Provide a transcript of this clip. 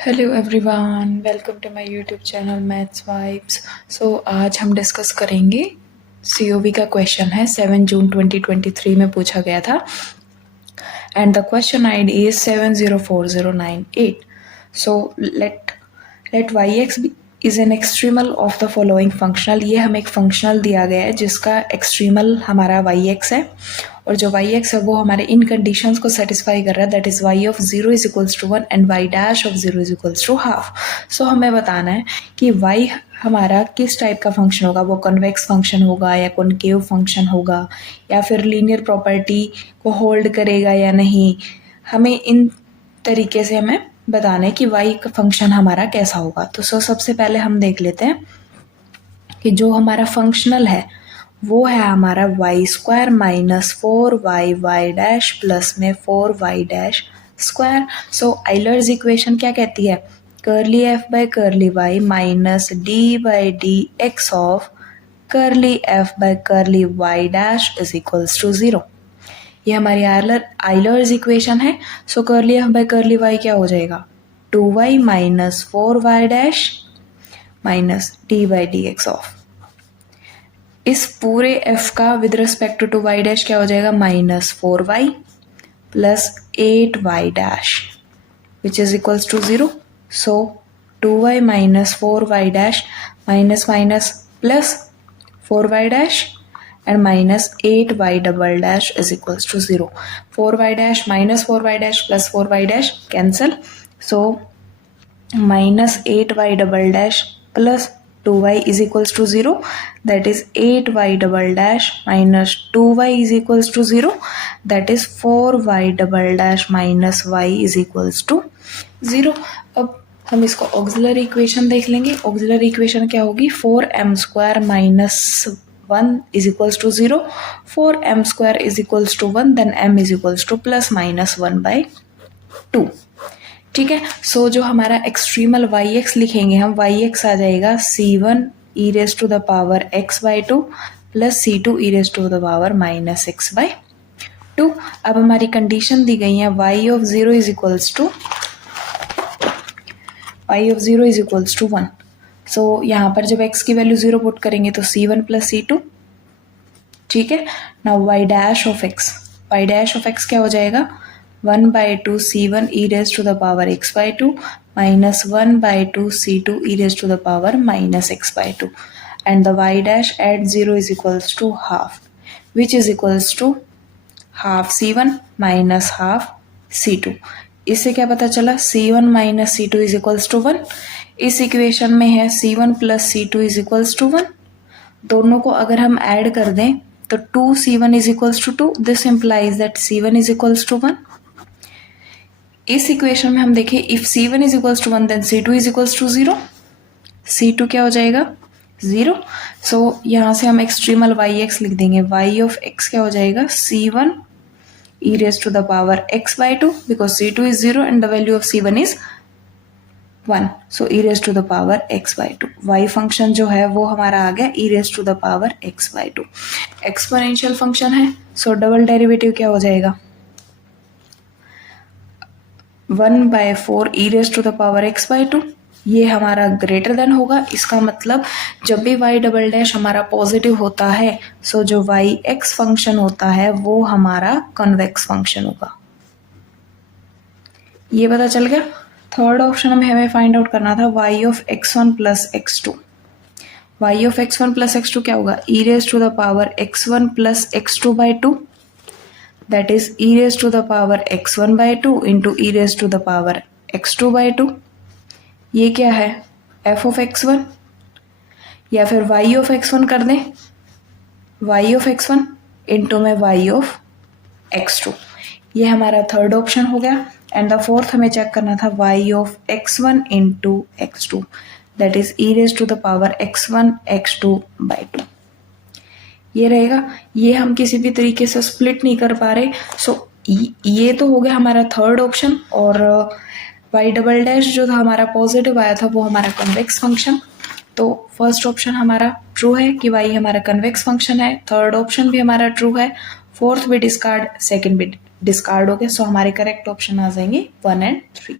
Hello everyone, welcome to my YouTube channel maths vibes. So आज हम discuss करेंगे COB का क्वेश्चन है 7 जून 2023 में पूछा गया था and the question ID is 704098। So let y x is an extremal of the following functional. ये हमें एक फंक्शनल दिया गया है जिसका एक्सट्रीमल हमारा वाई एक्स है और जो वाई एक्स है वो हमारे इन कंडीशंस को सेटिस्फाई कर रहा है, that is y of 0 is equals to 1 and y dash of 0 is equals to half. So हमें बताना है कि वाई हमारा किस टाइप का फंक्शन होगा, वो कन्वेक्स फंक्शन होगा या कॉनकेव फंक्शन होगा या फिर लीनियर प्रॉपर्टी को होल्ड करेगा या नहीं। हमें इन तरीके से हमें बताना है कि वाई का फंक्शन हमारा कैसा होगा। तो सबसे पहले हम देख लेते हैं कि जो हमारा फंक्शनल है वो है हमारा y square minus 4y y dash plus में 4y dash square. So Euler's equation क्या कहती है, curly f by curly y minus d by d x of curly f by curly y dash is equals to 0। ये हमारी Euler's equation है। So curly f by curly y क्या हो जाएगा, 2y minus 4y dash minus d by d x of, इस पूरे f का with respect to y dash क्या हो जाएगा, minus 4y plus 8y dash which is equals to 0। So 2y minus 4y dash minus minus plus 4y dash and minus 8y double dash is equals to 0. 4y dash minus 4y dash plus 4y dash cancel. So minus 8y double dash plus 2y is equals to 0. That is 8y double dash minus 2y is equals to 0. That is 4y double dash minus y is equals to 0. अब हम इसको auxiliary equation देख लेंगे। Auxiliary equation क्या होगी, 4m square minus 1 is equals to 0, 4m square is equals to 1, then m is equals to plus minus 1 by 2। ठीक है। सो जो हमारा एक्सट्रीमल वाई एक्स लिखेंगे हम, वाई एक्स आ जाएगा c1 e raise to the power x by 2 plus c2 e raise to the power minus x by 2। अब हमारी condition दी गई है y of 0 is equals to 1। So यहाँ पर जब x की वैल्यू 0 पुट करेंगे तो c1 प्लस c2। ठीक है। Now y dash of x क्या हो जाएगा, 1 by 2 c1 e raise to the power x by 2 minus 1 by 2 c2 e raise to the power minus x by 2 and the y dash at 0 is equals to half which is equals to half c1 minus half c2। इससे क्या पता चला, c1 minus c2 is equals to 1। इस equation में है c1 plus c2 is equals to 1। दोनों को अगर हम ऐड कर दें तो 2c1 is equals to 2, this implies that c1 is equals to 1। इस इक्वेशन में हम देखें, if c1 is equals to 1 then c2 is equals to 0। c2 क्या हो जाएगा, 0। सो यहाँ से हम एक्सट्रीमल वाई एक्स लिख देंगे, y ऑफ x क्या हो जाएगा, c1 e raised to the power x by 2 because c2 is 0 and the value of c1 is 1. So e raised to the power x by 2. y function जो है वो हमारा आ गया e raised to the power x by 2. Exponential function है, सो double derivative क्या हो जाएगा, 1 bye 4 e raised to the power x by 2। ये हमारा ग्रेटर देन होगा, इसका मतलब जब भी y डबल डैश हमारा पॉजिटिव होता है सो जो y x फंक्शन होता है वो हमारा कन्वेक्स फंक्शन होगा। ये पता चल गया। थर्ड ऑप्शन में हमें फाइंड आउट करना था y of x1 plus x2। y of x1 plus x2 क्या होगा, e raise to the power x1 plus x2 by 2, that is e raise to the power x1 by 2 into e raise to the power x2 by 2। ये क्या है, f of x1, या फिर y of x1 कर दें, y of x1 into में y of x2। ये हमारा थर्ड ऑप्शन हो गया। एंड द फोर्थ हमें चेक करना था y of x1 into x2, that is e raise to the power x1 x2 by 2। ये रहेगा। ये हम किसी भी तरीके से स्प्लिट नहीं कर पा रहे। सो ये तो हो गया हमारा थर्ड ऑप्शन। और y डबल डैश जो था हमारा पॉजिटिव आया था वो हमारा कन्वेक्स फंक्शन। तो फर्स्ट ऑप्शन हमारा ट्रू है कि y हमारा कन्वेक्स फंक्शन है, थर्ड ऑप्शन भी हमारा ट्रू है, फोर्थ भी डिस्कार्ड, सेकंड भी डिस्कार्ड हो गया। सो हमारे करेक्ट ऑप्शन आ जाएंगे 1 and 3।